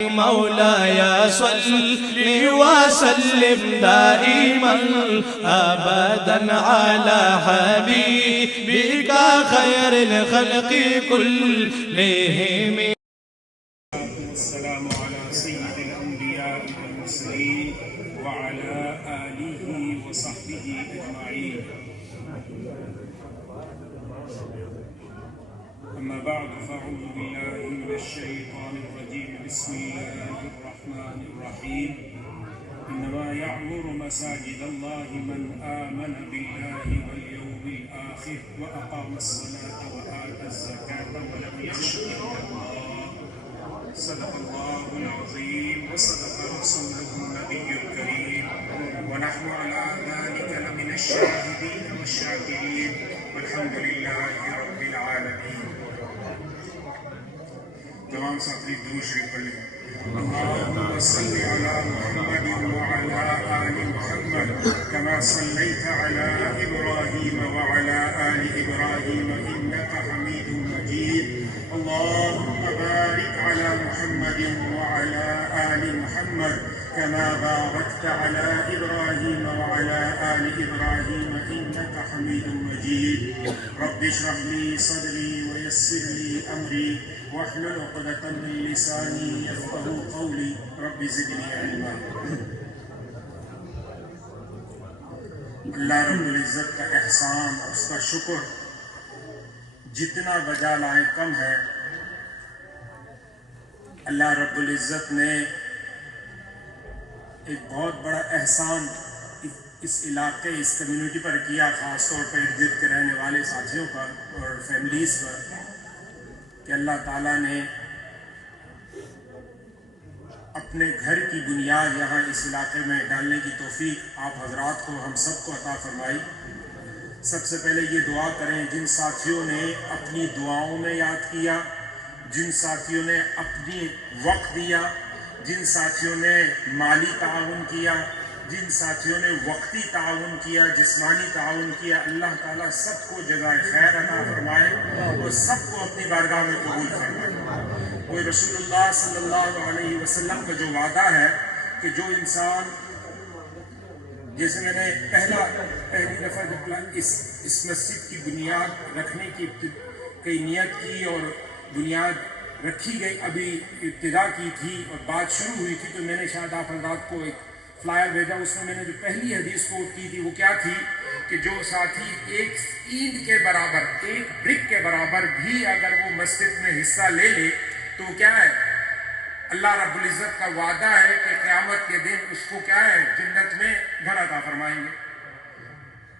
مولاي صل وسلم دائما أبدا على حبيبك خير الخلق كلهم. والسلام على سيد الأنبياء والمرسلين وعلى آله وصحبه أجمعين. أما بعد فأعوذ بالله من الشيطان الرجيم. بسم الله الرحمن الرحيم. إنما يعمر مساجد الله من آمن بالله واليوم الآخر وأقام الصلاة وآتى الزكاة ولم يخش إلا الله. صدق الله العظيم وصدق رسوله النبي الكريم ونحن على ذلك لمن الشاهدين والشاكرين والحمد لله رب العالمين. تمام ساتھی درود شریف پڑھ لیں. اللهم صل على محمد وعلى آل محمد كما صليت على إبراهيم وعلى آل إبراهيم إنك حميد مجيد. اللهم بارك على محمد وعلى آل محمد كما باركت على إبراهيم وعلى آل إبراهيم إنك حميد مجيد. رب اشرح لي صدري ويسر لي أمري واحلل عقدة من لساني يفقهوا قولي. رب زدني علما. اللہ رب العزت کا احسان اور اس کا شکر جتنا بجا لائے کم ہے. اللہ رب العزت نے ایک بہت بڑا احسان اس علاقے اس کمیونٹی پر کیا، خاص طور پر ارد گرد کے رہنے والے ساتھیوں پر اور فیملیز پر، کہ اللہ تعالیٰ نے اپنے گھر کی بنیاد یہاں اس علاقے میں ڈالنے کی توفیق آپ حضرات کو، ہم سب کو عطا فرمائی. سب سے پہلے یہ دعا کریں جن ساتھیوں نے اپنی دعاؤں میں یاد کیا، جن ساتھیوں نے اپنی وقت دیا، جن ساتھیوں نے مالی تعاون کیا، جن ساتھیوں نے وقتی تعاون کیا، جسمانی تعاون کیا، اللہ تعالیٰ سب کو جزائے خیر عطا فرمائے اور سب کو اپنی بارگاہ میں قبول فرمائے. وہ رسول اللہ صلی اللہ علیہ وسلم کا جو وعدہ ہے کہ جو انسان، جیسے میں نے پہلی دفعہ جب اس مسجد کی بنیاد رکھنے کی نیت کی اور بنیاد رکھی گئی، ابھی ابتدا کی تھی اور بات شروع ہوئی تھی، تو میں نے شاید آپ حضرات کو ایک فلائر بھیجا. اس میں نے جو پہلی حدیث کوٹ کی تھی وہ کیا تھی کہ جو ساتھی ایک اینٹ کے برابر، ایک برک کے برابر بھی اگر وہ مسجد میں حصہ لے لے تو کیا ہے، اللہ رب العزت کا وعدہ ہے کہ قیامت کے دن اس کو کیا ہے، جنت میں گھر عطا فرمائیں گے.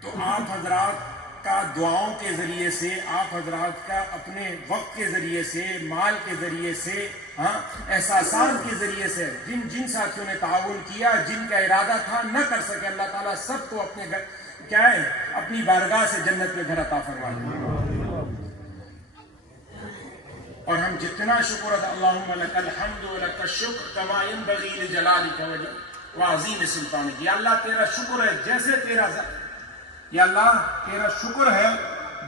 تو آپ حضرات کا دعاؤں کے ذریعے سے، آپ حضرات کا اپنے وقت کے ذریعے سے، مال کے ذریعے سے، احساسات کے ذریعے سے، جن ساتھیوں نے تعاون کیا، جن کا ارادہ تھا نہ کر سکے، اللہ تعالیٰ سب کو اپنے گھر کیا ہے، اپنی بارگاہ سے جنت میں گھر عطا فرمائے. اور ہم جتنا شکر ادا، اللہم لک الحمد ولک الشکر کما ینبغی لجلالک وعظیم سلطانک. یا اللہ تیرا شکر ہے جیسے تیرا، یا اللہ تیرا شکر ہے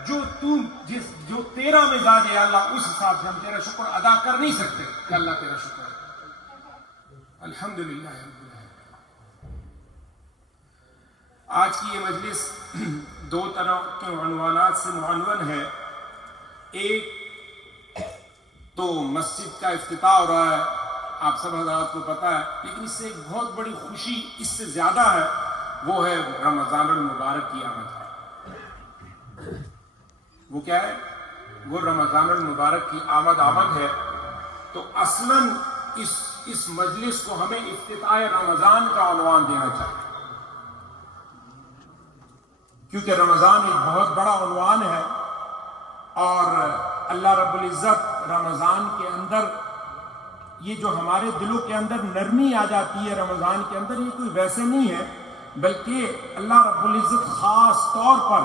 جو تیرا مزاج ہے، اللہ اس حساب سے ہم تیرا شکر ادا کر نہیں سکتے. کہ اللہ تیرا شکر ہے. الحمدللہ رب العالمین. آج کی یہ مجلس دو طرح کے عنوانات سے معنون ہے. ایک تو مسجد کا افتتاح ہو رہا ہے، آپ سب حضرات کو پتہ ہے، لیکن اس سے ایک بہت بڑی خوشی اس سے زیادہ ہے، وہ ہے رمضان المبارک کی آمد. وہ کیا ہے؟ وہ رمضان المبارک کی آمد ہے. تو اصلاً اس مجلس کو ہمیں افتتاح رمضان کا عنوان دینا چاہیے، کیونکہ رمضان ایک بہت بڑا عنوان ہے. اور اللہ رب العزت رمضان کے اندر یہ جو ہمارے دلوں کے اندر نرمی آ جاتی ہے رمضان کے اندر، یہ کوئی ویسے نہیں ہے، بلکہ اللہ رب العزت خاص طور پر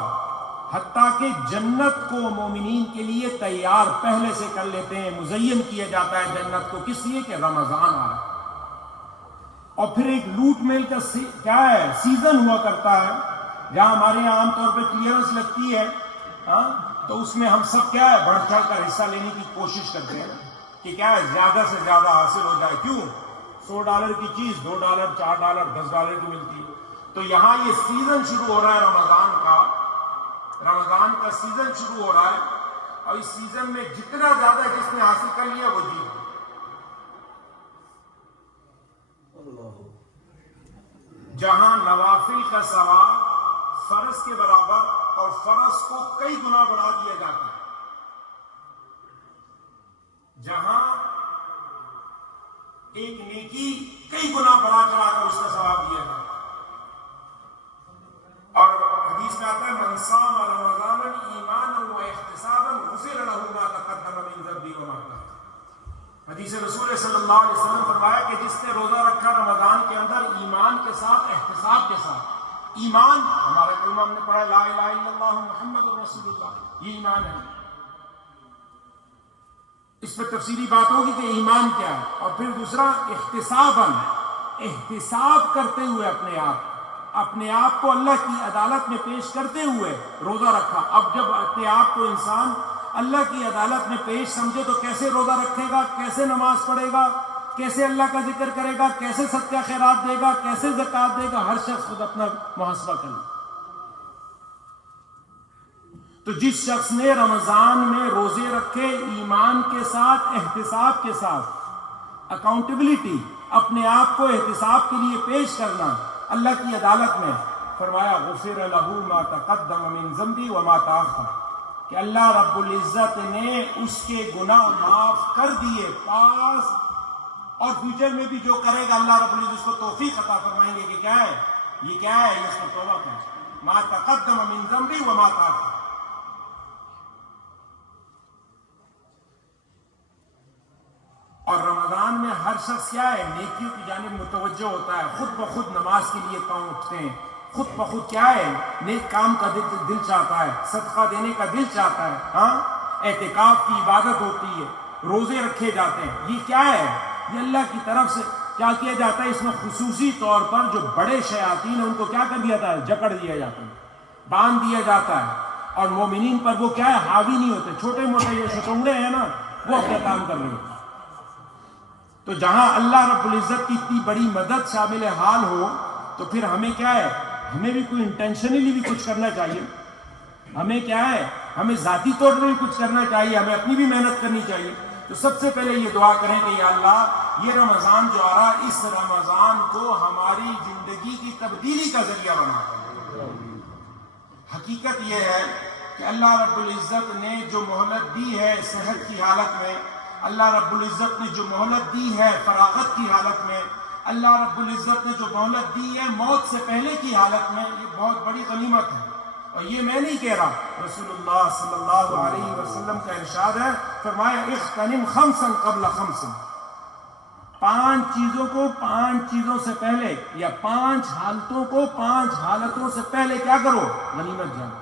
حتیٰ کہ جنت کو مومنین کے لیے تیار پہلے سے کر لیتے ہیں، مزین کیا جاتا ہے جنت کو. کس لیے؟ کہ رمضان آ رہا ہے. اور پھر ایک لوٹ میل کا کیا ہے، سیزن ہوا کرتا ہے، جہاں ہمارے یہاں عام طور پہ کلیئرنس لگتی ہے، تو اس میں ہم سب کیا ہے، بڑھ چڑھ کر حصہ لینے کی کوشش کرتے ہیں. کہ کیا ہے زیادہ سے زیادہ حاصل ہو جائے. کیوں؟ $100 کی چیز $2 $4 $10 کی ملتی ہے. تو یہاں یہ سیزن شروع ہو رہا ہے رمضان کا سیزن شروع ہو رہا ہے، اور اس سیزن میں جتنا زیادہ جس نے حاصل کر لیا وہ جیت. جہاں نوافل کا ثواب فرض کے برابر اور فرض کو کئی گنا بڑھا دیا جاتا ہے، جہاں ایک نیکی کئی گنا بڑھا چڑھا کر اس کا ثواب دیا جاتا ہے. اور حدیث میں آتا ہے من صام رمضان ایمانا و احتسابا غفر له ما تقدم من ذنبه وما تأخر. حدیث رسول صلی اللہ علیہ وسلم فرمایا کہ جس نے روزہ رکھا رمضان کے اندر ایمان کے ساتھ، احتساب کے ساتھ. ایمان ہمارا کلمہ ہم نے پڑھا لا الہ الا اللہ محمد رسول اللہ، یہ ایمان ہے. اس پہ تفصیلی بات ہوگی کہ ایمان کیا ہے. اور پھر دوسرا احتساباً، احتساب کرتے ہوئے اپنے آپ کو اللہ کی عدالت میں پیش کرتے ہوئے روزہ رکھا. اب جب اپنے آپ کو انسان اللہ کی عدالت میں پیش سمجھے تو کیسے روزہ رکھے گا، کیسے نماز پڑھے گا، کیسے اللہ کا ذکر کرے گا، کیسے صدقہ خیرات دے گا، کیسے زکوٰۃ دے گا. ہر شخص خود اپنا محاسبہ کرے. تو جس شخص نے رمضان میں روزے رکھے ایمان کے ساتھ، احتساب کے ساتھ، اکاؤنٹیبلٹی، اپنے آپ کو احتساب کے لیے پیش کرنا اللہ کی عدالت میں، فرمایا غفر له ما تقدم من ذنبی وما تأخر، کہ اللہ رب العزت نے اس کے گناہ معاف کر دیے پاس اور فیوچر میں بھی جو کرے گا اللہ رب العزت اس کو توفیق عطا فرمائیں گے. کہ کیا ہے یہ، کیا ہے اس کو توبہ کیا ہے. ما تقدم من ذنبی وما تأخر. اور رمضان میں ہر شخص کیا ہے نیکیوں کی جانب متوجہ ہوتا ہے، خود بخود نماز کے لیے پاؤں اٹھتے ہیں، خود بخود کیا ہے نیک کام کا دل چاہتا ہے، صدقہ دینے کا دل چاہتا ہے. ہاں اعتکاف کی عبادت ہوتی ہے، روزے رکھے جاتے ہیں. یہ کیا ہے؟ یہ اللہ کی طرف سے کیا کیا جاتا ہے. اس میں خصوصی طور پر جو بڑے شیاطین ہیں ان کو کیا کر دیا جاتا ہے، جکڑ دیا جاتا ہے، باندھ دیا جاتا ہے. اور مومنین پر وہ کیا ہے حاوی نہیں ہوتے. چھوٹے موٹے جو شٹونگڑے ہیں نا وہ اپنا کام کر رہے ہیں. تو جہاں اللہ رب العزت کی اتنی بڑی مدد شامل حال ہو تو پھر ہمیں کیا ہے، ہمیں بھی کوئی انٹینشنلی بھی کچھ کرنا چاہیے. ہمیں کیا ہے، ہمیں ذاتی طور پر بھی کچھ کرنا چاہیے، ہمیں اپنی بھی محنت کرنی چاہیے. تو سب سے پہلے یہ دعا کریں کہ یا اللہ یہ رمضان جو آ رہا ہے اس رمضان کو ہماری زندگی کی تبدیلی کا ذریعہ بنا. حقیقت یہ ہے کہ اللہ رب العزت نے جو مہلت دی ہے صحت کی حالت میں، اللہ رب العزت نے جو مہلت دی ہے فراغت کی حالت میں، اللہ رب العزت نے جو مہلت دی ہے موت سے پہلے کی حالت میں، یہ بہت بڑی غنیمت ہے. اور یہ میں نہیں کہہ رہا، رسول اللہ صلی اللہ علیہ وسلم کا ارشاد ہے، فرمایا اغتنم خمسا قبل خمس. 5 چیزوں کو 5 چیزوں سے پہلے، یا 5 حالتوں کو 5 حالتوں سے پہلے کیا کرو، غنیمت جانو.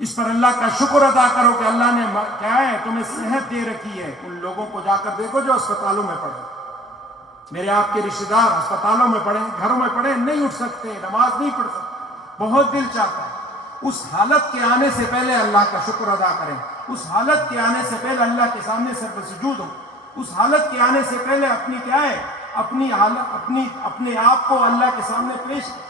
اس پر اللہ کا شکر ادا کرو کہ اللہ نے کیا ہے تمہیں صحت دے رکھی ہے. ان لوگوں کو جا کر دیکھو جو اسپتالوں میں پڑے، میرے آپ کے رشتے دار اسپتالوں میں پڑے، گھروں میں پڑے، نہیں اٹھ سکتے، نماز نہیں پڑھ سکتے. بہت دل چاہتا ہے اس حالت کے آنے سے پہلے اللہ کا شکر ادا کریں. اس حالت کے آنے سے پہلے اللہ کے سامنے سر پہ سجود ہو. اس حالت کے آنے سے پہلے اپنی کیا ہے، اپنی حالت، اپنے آپ کو اللہ کے سامنے پیش کریں.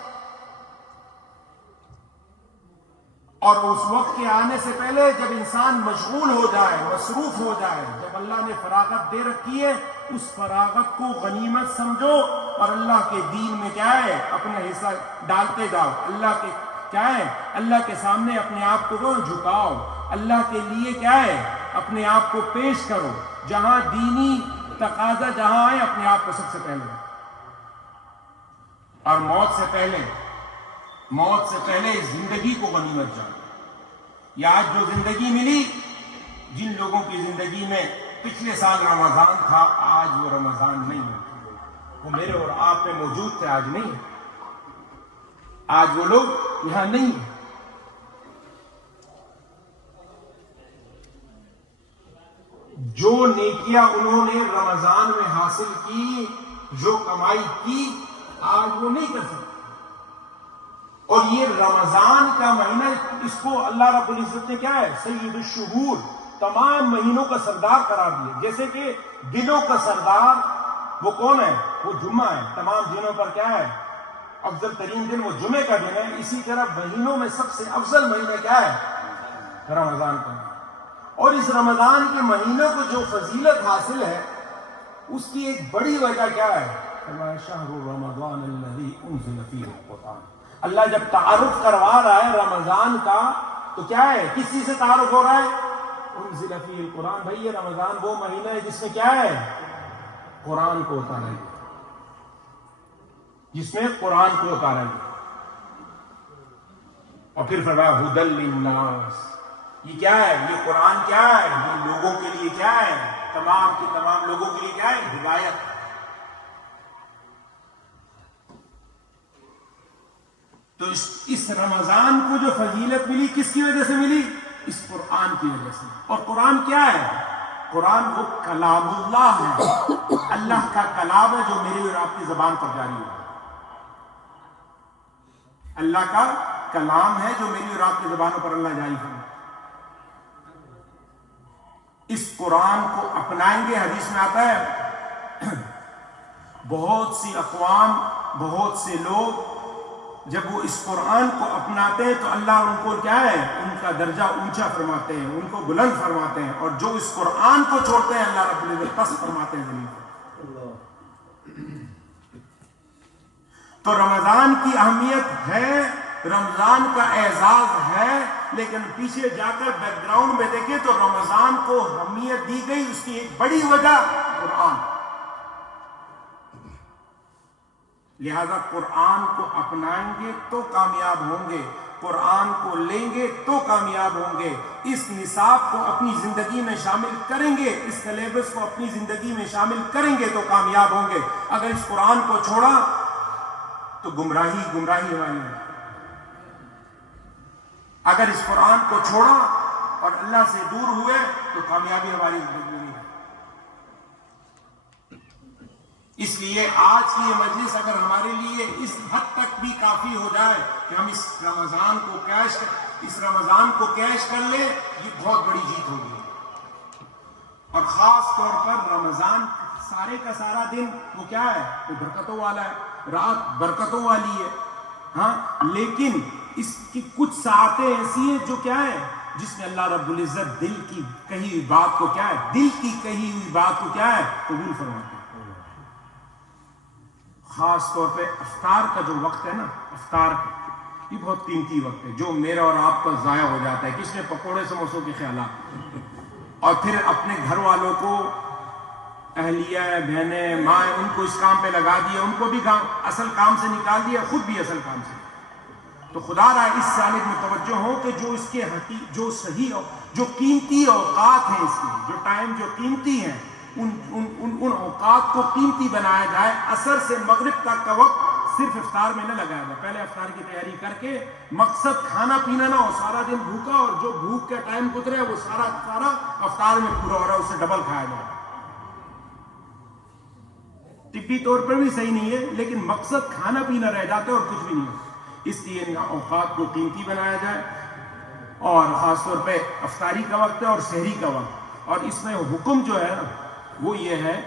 اور اس وقت کے آنے سے پہلے جب انسان مشغول ہو جائے، مصروف ہو جائے، جب اللہ نے فراغت دے رکھی ہے اس فراغت کو غنیمت سمجھو اور اللہ کے دین میں کیا ہے اپنا حصہ ڈالتے جاؤ. اللہ کے کیا ہے، اللہ کے سامنے اپنے آپ کو جھکاؤ، اللہ کے لیے کیا ہے اپنے آپ کو پیش کرو. جہاں دینی تقاضا جہاں ہے اپنے آپ کو سب سے پہلے. اور موت سے پہلے زندگی کو غنیمت جانو. یا آج جو زندگی ملی، جن لوگوں کی زندگی میں پچھلے سال رمضان تھا آج وہ رمضان نہیں ہے، وہ میرے اور آپ میں موجود تھے آج نہیں ہے، آج وہ لوگ یہاں نہیں ہیں. جو نیکیاں انہوں نے رمضان میں حاصل کی، جو کمائی کی، آج وہ نہیں کر سکتے. اور یہ رمضان کا مہینہ، اس کو اللہ رب العزت نے کیا ہے سید الشہور، تمام مہینوں کا سردار قرار دیا. جیسے کہ دنوں کا سردار وہ کون ہے؟ وہ جمعہ ہے. تمام دنوں پر کیا ہے؟ افضل ترین دن وہ جمعے کا دن ہے. اسی طرح مہینوں میں سب سے افضل مہینہ کیا ہے؟ رمضان کا. اور اس رمضان کے مہینوں کو جو فضیلت حاصل ہے اس کی ایک بڑی وجہ کیا ہے؟ شہر رمضان الذی انزل فیہ القرآن. اللہ جب تعارف کروا رہا ہے رمضان کا تو کیا ہے؟ کس چیز سے تعارف ہو رہا ہے؟ انزل فیہ القرآن. بھائی یہ رمضان وہ مہینہ ہے جس میں کیا ہے؟ قرآن کو اتارا گیا. جس میں قرآن کو اتارا گیا. اور پھر فرمایا ھدی للناس. یہ کیا ہے؟ یہ قرآن کیا ہے؟ یہ لوگوں کے لیے کیا ہے؟ تمام کے تمام لوگوں کے لیے کیا ہے؟ ہدایت. تو اس رمضان کو جو فضیلت ملی کس کی وجہ سے ملی؟ اس قرآن کی وجہ سے. اور قرآن کیا ہے؟ قرآن وہ کلام اللہ ہے. اللہ کا کلام ہے جو میری اور آپ کی زبان پر جاری ہوا. اللہ کا کلام ہے جو میری اور آپ کی زبانوں پر اللہ جاری ہوا. اس قرآن کو اپنائیں گے. حدیث میں آتا ہے بہت سی اقوام، بہت سے لوگ جب وہ اس قرآن کو اپناتے ہیں تو اللہ ان کو کیا ہے؟ ان کا درجہ اونچا فرماتے ہیں، ان کو بلند فرماتے ہیں. اور جو اس قرآن کو چھوڑتے ہیں اللہ رب العزت پست فرماتے ہیں زمین پر. تو رمضان کی اہمیت ہے، رمضان کا اعزاز ہے، لیکن پیچھے جا کر بیک گراؤنڈ میں دیکھیں تو رمضان کو اہمیت دی گئی اس کی ایک بڑی وجہ قرآن. لہذا قرآن کو اپنائیں گے تو کامیاب ہوں گے، قرآن کو لیں گے تو کامیاب ہوں گے. اس نصاب کو اپنی زندگی میں شامل کریں گے، اس سلیبس کو اپنی زندگی میں شامل کریں گے تو کامیاب ہوں گے. اگر اس قرآن کو چھوڑا تو گمراہی ہماری ہے. اگر اس قرآن کو چھوڑا اور اللہ سے دور ہوئے تو کامیابی ہماری زندگی میں ہے. اس لیے آج کی یہ مجلس اگر ہمارے لیے اس حد تک بھی کافی ہو جائے کہ ہم اس رمضان کو کیش کر لیں، یہ بہت بڑی جیت ہوگی. اور خاص طور پر رمضان سارے کا سارا دن وہ کیا ہے؟ وہ برکتوں والا ہے، رات برکتوں والی ہے. ہاں، لیکن اس کی کچھ ساعتیں ایسی ہیں جو کیا ہے؟ جس میں اللہ رب العزت دل کی کہی ہوئی بات کو کیا ہے؟ دل کی کہی ہوئی بات کو کیا ہے؟ قبول فرماتے ہیں. خاص طور پہ افطار کا جو وقت ہے نا، افطار کا یہ بہت قیمتی وقت ہے جو میرا اور آپ کا ضائع ہو جاتا ہے. کس نے پکوڑے سموسوں کے خیالات، اور پھر اپنے گھر والوں کو، اہلیہ، بہنیں، مائیں، ان کو اس کام پہ لگا دیا، ان کو بھی اصل کام سے نکال دیا، خود بھی اصل کام سے. تو خدا را اس جانب متوجہ ہو کہ جو اس کے جو صحیح جو قیمتی اوقات ہیں، اس کے جو ٹائم جو قیمتی ہیں، ان اوقات کو قیمتی بنایا جائے. عصر سے مغرب تک کا وقت صرف افطار میں نہ لگایا جائے. پہلے افطار کی تیاری کر کے مقصد کھانا پینا نہ ہو، سارا دن بھوکا، اور جو بھوک کا ٹائم گزرے وہ سارا افطار میں پورا ہو رہا ہے، اسے ڈبل کھایا جائے. طبی طور پر بھی صحیح نہیں ہے، لیکن مقصد کھانا پینا رہ جاتا ہے اور کچھ بھی نہیں ہے. اس لیے ان اوقات کو قیمتی بنایا جائے. اور خاص طور پہ افطاری کا وقت ہے اور سحری کا وقت. اور اس میں حکم جو ہے نا وہ یہ ہے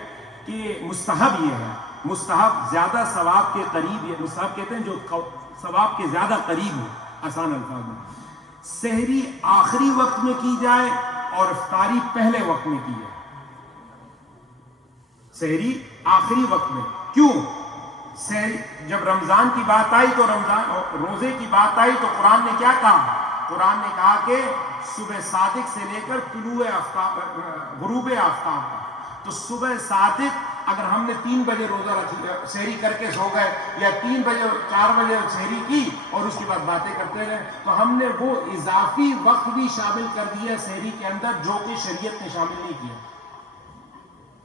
کہ مستحب یہ ہے، مستحب زیادہ ثواب کے قریب، یہ مستحب کہتے ہیں جو ثواب کے زیادہ قریب ہو. آسان الفاظ میں سحری آخری وقت میں کی جائے اور افطاری پہلے وقت میں کی جائے. سحری آخری وقت میں. کیوں؟ جب رمضان کی بات آئی تو روزے کی بات آئی تو قرآن نے کیا کہا؟ قرآن نے کہا کہ صبح صادق سے لے کر غروب آفتاب کا. تو صبح صادق اگر ہم نے 3 بجے روزہ رکھ سحری کر کے سو گئے، یا 3 بجے 4 بجے سحری کی اور اس کے بعد باتیں کرتے رہے، تو ہم نے وہ اضافی وقت بھی شامل کر دیا سحری کے اندر جو کہ شریعت نے شامل نہیں کیا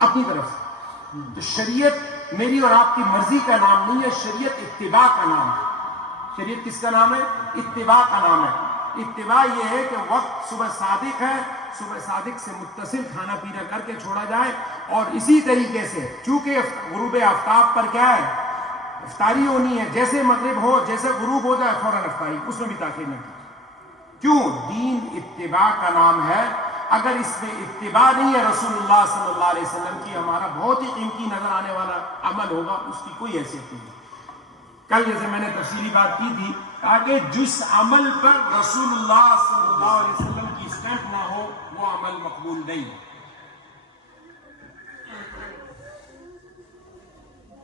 اپنی طرف سے. تو شریعت میری اور آپ کی مرضی کا نام نہیں ہے، شریعت اتباع کا نام ہے. شریعت کس کا نام ہے؟ اتباع کا نام ہے. اتباع یہ ہے کہ وقت صبح صادق ہے، صبح صادق سے متصل کھانا پینا کر کے چھوڑا جائے. اور اسی طریقے سے چونکہ غروب آفتاب پر کیا ہے؟ افطاری ہونی ہے. جیسے مغرب ہو، جیسے غروب ہو جائے فوراً افطاری، اس میں بھی تاخیر نہ کی. کیوں؟ دین اتباع کا نام ہے. اگر اس میں اتباع نہیں ہے رسول اللہ صلی اللہ علیہ وسلم کی، ہمارا بہت ہی قیمتی نظر آنے والا عمل ہوگا، اس کی کوئی حیثیت نہیں ہے۔ کل جیسے میں نے تفصیلی بات کی تھی، کہا کہ جس عمل پر رسول اللہ صلی اللہ علیہ وسلم کی اسٹیمپ نہ ہو وہ عمل مقبول نہیں،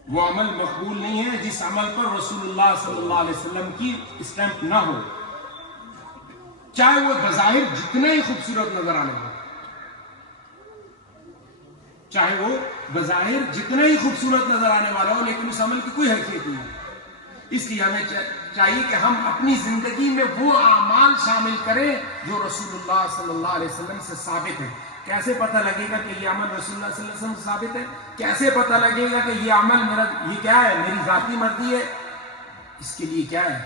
وہ عمل مقبول نہیں ہے جس عمل پر رسول اللہ صلی اللہ علیہ وسلم کی اسٹیمپ نہ ہو، چاہے وہ بظاہر جتنا ہی خوبصورت نظر آنے والا، چاہے وہ بظاہر جتنا ہی خوبصورت نظر آنے والا ہو، لیکن اس عمل کی کوئی حیثیت نہیں ہے۔ اس لیے ہمیں چاہیے کہ ہم اپنی زندگی میں وہ اعمال شامل کریں جو رسول اللہ صلی اللہ علیہ وسلم سے ثابت ہے۔ کیسے پتہ لگے گا کہ یہ عمل رسول اللہ صلی اللہ علیہ وسلم سے ثابت ہے؟ کیسے پتہ لگے گا کہ یہ عمل یہ کیا ہے، میری ذاتی مرضی ہے؟ اس کے لیے کیا ہے؟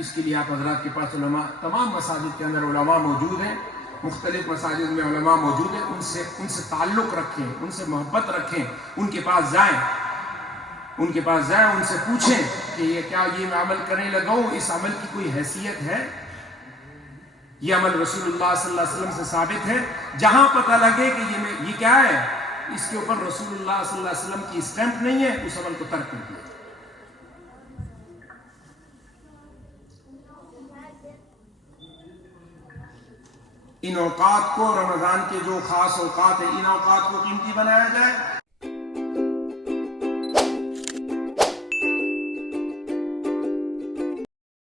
اس کے لیے آپ حضرات کے پاس علماء، تمام مساجد کے اندر علماء موجود ہیں، مختلف مساجد میں علماء موجود ہیں، ان سے تعلق رکھیں، ان سے محبت رکھیں، ان کے پاس جائیں، ان سے پوچھیں کہ یہ کیا یہ عمل کرنے لگا ہوں، اس عمل کی کوئی حیثیت ہے؟ یہ عمل رسول اللہ صلی اللہ علیہ وسلم سے ثابت ہے؟ جہاں پتہ لگے کہ یہ کیا ہے، اس کے اوپر رسول اللہ صلی اللہ علیہ وسلم کی اسٹیمپ نہیں ہے، اس عمل کو ترک کر دیا۔ ان اوقات کو، رمضان کے جو خاص اوقات ہیں، ان اوقات کو قیمتی بنایا جائے۔